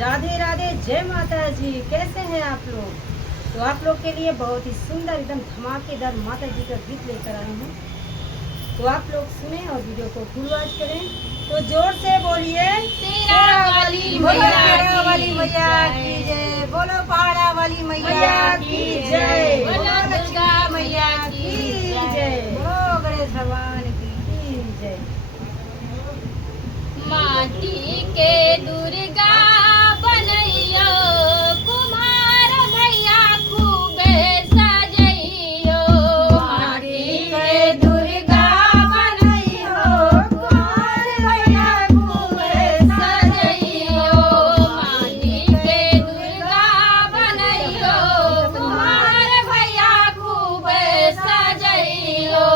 राधे राधे, जय माता जी। कैसे हैं आप लोग? तो आप लोग के लिए बहुत ही सुंदर एकदम धमाकेदार माता जी का गीत लेकर आई हूँ। तो आप लोग सुने और वीडियो को फुल वॉच करें। तो जोर से बोलिए तेरा वाली बोलो मैया तेरा वाली की मैया की जय, बोलो पहाड़ा वाली मैया की जय, बोलो दुर्गा मैया की जय, बोलो गणेश भगवान की जय। माटी के दुर्गा बनैयो, कुमार भैया खूबे सजैयो। माटी के दुर्गा बनैयो, कुमार भैया खूबे सजैयो। माटी के दुर्गा बनैयो, कुमार भैया खूबे सजैयो।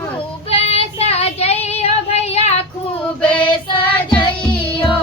खूबे सजैयो भैया खूबे सजैयो।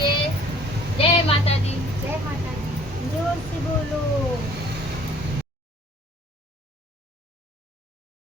लिए जय माता दी। जय माता दी। जोर से बोलो।